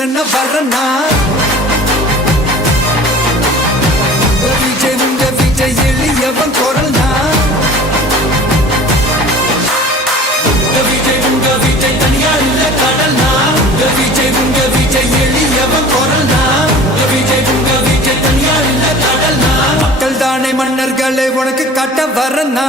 உயிரென்ன வரனா விஜய் உங்க விஜய் எளியவன் குரல்னா விஜய் உங்க விஜய் தனியா இல்ல கடல்னா விஜய் உங்க விஜய் எளியவன் குரல்னா விஜய் உங்க விஜய் தனியா இல்ல கடல்னா மக்கள் தானே மன்னர்களை உனக்கு காட்ட வரனா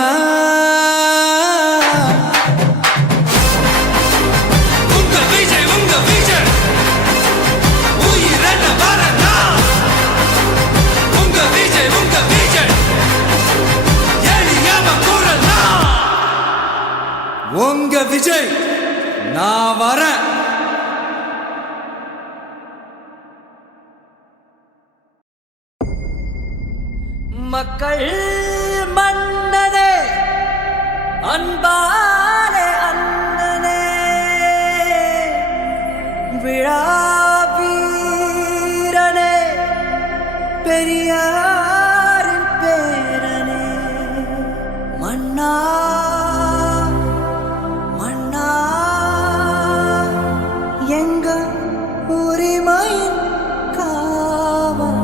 உங்க விஜய் நான் வரேன். மக்கள் மன்னனே அன்பாலே அண்ணனே விழா வீரனே பெரியாரின் பேரனே மன்னா எங்க உரிமையின் காவல்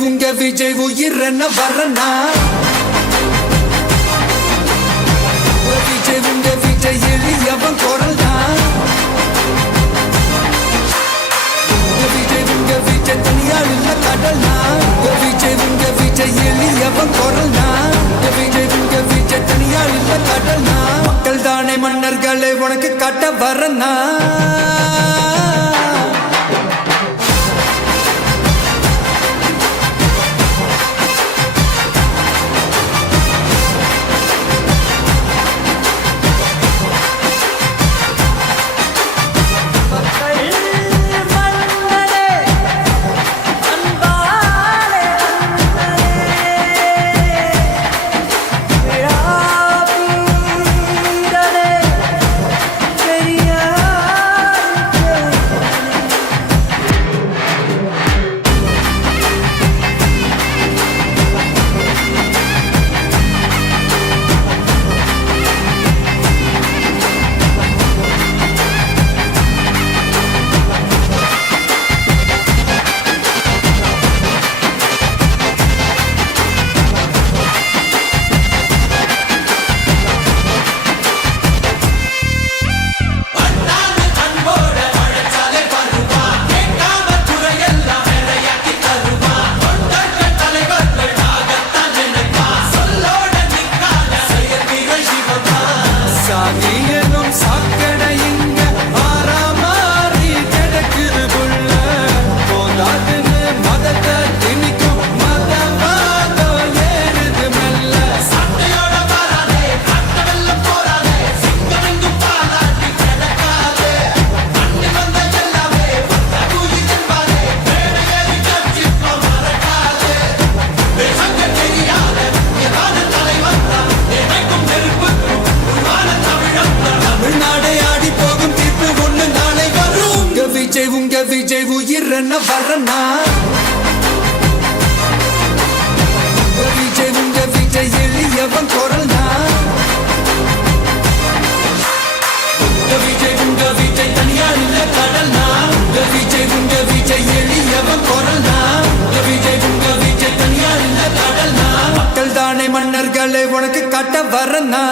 உங்க விஜய் உயிரென்ன வரனா விஜய் உங்க விஜய் எளியவன் குரல்னா விஜய் உங்க விஜய் தனியா இல்ல கடல்னா விஜய் உங்க விஜய் எளியவன் குரல்னா விஜய் உங்க விஜய் தனியா இல்ல கடல்னா மக்கள் தானே மன்னர்களை உனக்கு காட்ட வரனா உங்க விஜய் உயிரென்ன வரனா விஜய் உங்க விஜய் எளியவன் குரல்னா விஜய் உங்க விஜய் தனியா இல்ல கடல்னா விஜய் உங்க விஜய் எளியவன் குரல்னா விஜய் உங்க விஜய் தனியா இல்ல கடல்னா மக்கள் தானே மன்னர்களை உனக்கு காட்ட வரனா